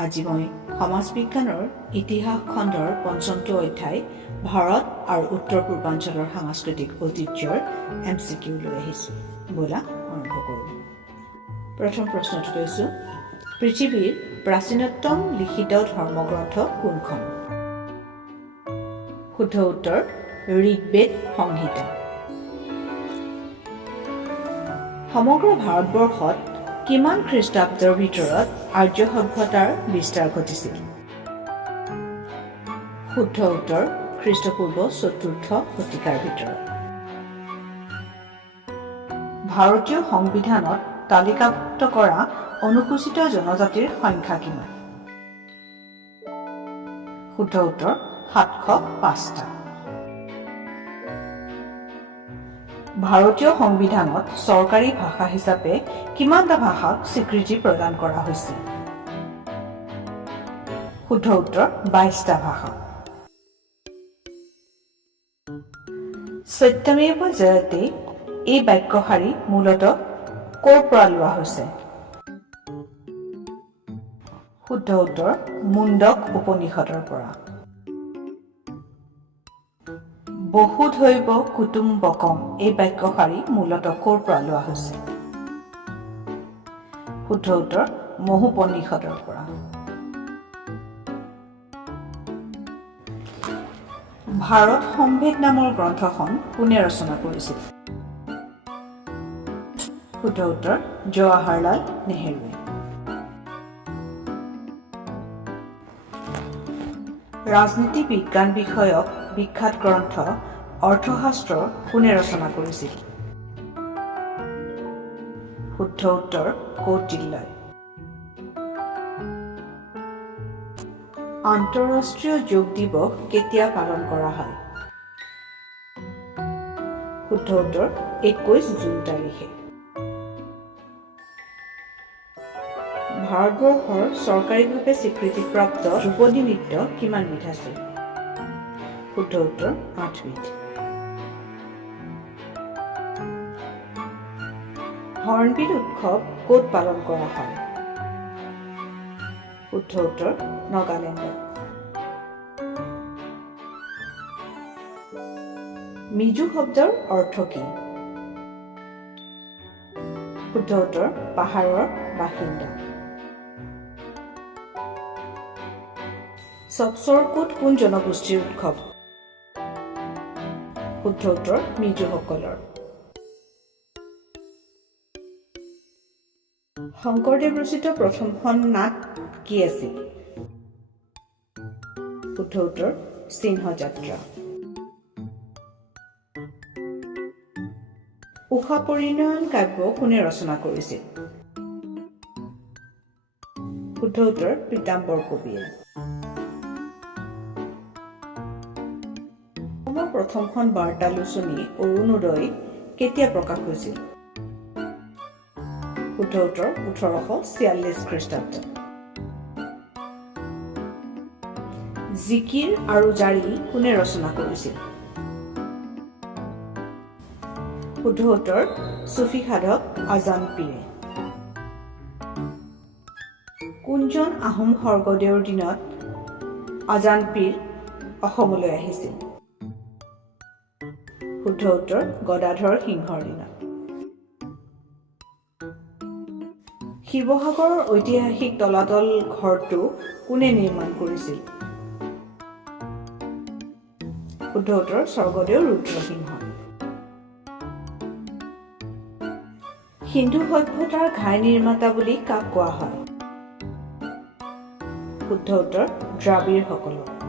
আজি মই সমাজ বিজ্ঞানৰ ইতিহাস খণ্ডৰ ৫ম অধ্যায় ভাৰত আৰু উত্তৰ পূৰ্বাঞ্চলৰ সাংস্কৃতিক ঐতিহ্যৰ MCQ লৈ আহিছোঁ। ব'লা আৰম্ভ কৰোঁ। প্ৰথম প্ৰশ্নটো লৈছোঁ, পৃথিৱীৰ প্ৰাচীনতম লিখিত ধৰ্মগ্ৰন্থ কোনখন? শুদ্ধ উত্তৰ ঋগ্বেদ সংহিতা। সমগ্ৰ ভাৰতবৰ্ষত কিমান খ্ৰীষ্টাব্দৰ ভিতৰত আৰ্য সভ্যতাৰ বিস্তাৰ ঘটিছিল? শুদ্ধ উত্তৰ খ্ৰীষ্টপূৰ্ব ৪ৰ্থ শতিকাৰ ভিতৰত। ভাৰতীয় সংবিধানত তালিকাভুক্ত কৰা অনুসূচিত জনজাতিৰ সংখ্যা কিমান? শুদ্ধ উত্তৰ ৭০৫টা। ভাৰতীয় সংবিধানত চৰকাৰী ভাষা হিচাপে কিমানটা ভাষাক স্বীকৃতি প্ৰদান কৰা হৈছিল? শুদ্ধ উত্তৰ ২২টা ভাষা। সত্যমেৱ জয়তে এই বাক্যশাৰী মূলতঃ ক'ৰ পৰা লোৱা হৈছে? শুদ্ধ উত্তৰ মুণ্ডক উপনিষদৰ পৰা। বহুধৈৱ কুটুম্বকম এই বাক্যশাৰী মূলতঃ ক'ৰ পৰা লোৱা হৈছে? শুদ্ধ উত্তৰ মহোপনিষদৰ পৰা। ভাৰত সম্ভেদ নামৰ গ্ৰন্থখন কোনে ৰচনা কৰিছিল? শুদ্ধ উত্তৰ জৱাহৰলাল নেহৰুৱে। ৰাজনীতি বিজ্ঞান বিষয়ক বিখ্যাত গ্ৰন্থ অৰ্থশাস্ত্ৰ কোনে ৰচনা কৰিছিল? শুদ্ধ উত্তৰ কৌটিল্যই। আন্তঃৰাষ্ট্ৰীয় যোগ দিৱস কেতিয়া পালন কৰা হয়? শুদ্ধ উত্তৰ ২১ জুন তাৰিখে। ভাৰতবৰ্ষৰ চৰকাৰীভাৱে স্বীকৃতিপ্ৰাপ্ত ধ্ৰুপদী নৃত্য কিমানবিধ আছে? শুদ্ধ উত্তৰ ৮বিধ। হৰ্ণবিল উৎসৱ ক'ত পালন কৰা হয়? শুদ্ধ উত্তৰ নাগালেণ্ডত। মিজো শব্দৰ অৰ্থ কি? শুদ্ধ উত্তৰ পাহাৰৰ বাসিন্দা। চপচৰকুট কোন জনগোষ্ঠীৰ উৎসৱ? শুদ্ধ উত্তৰ মিজোসকলৰ। শংকৰদেৱ ৰচিত প্ৰথমখন নাট কি আছিল? শুদ্ধ উত্তৰ সিংহযাত্ৰা। উষা পৰিণয়ন কাব্য কোনে ৰচনা কৰিছিল? শুদ্ধ উত্তৰ পীতাম্বৰ কবিয়ে। অসমৰ প্ৰথমখন বাৰ্তালোচনী অৰুণোদয় কেতিয়া প্ৰকাশ হৈছিল? শুদ্ধ উত্তৰ ১৮৪৬ খ্ৰীষ্টাব্দ। জিকিৰ আৰু জাৰী কোনে ৰচনা কৰিছিল? শুদ্ধ উত্তৰ চুফী সাধক আজান পীৰে। কোনজন আহোম স্বৰ্গদেউৰ দিনত আজান পীৰ অসমলৈ আহিছিল? শুদ্ধ উত্তৰ গদাধৰ সিংহৰ দিনত। শিৱসাগৰৰ ঐতিহাসিক তলাতল ঘৰটো কোনে নিৰ্মাণ কৰিছিল? শুদ্ধ উত্তৰ স্বৰ্গদেউ ৰুদ্ৰসিংহ। সিন্ধু সভ্যতাৰ ঘাই নিৰ্মাতা বুলি কাক কোৱা হয়? শুদ্ধ উত্তৰ দ্ৰাবিড়সকলক।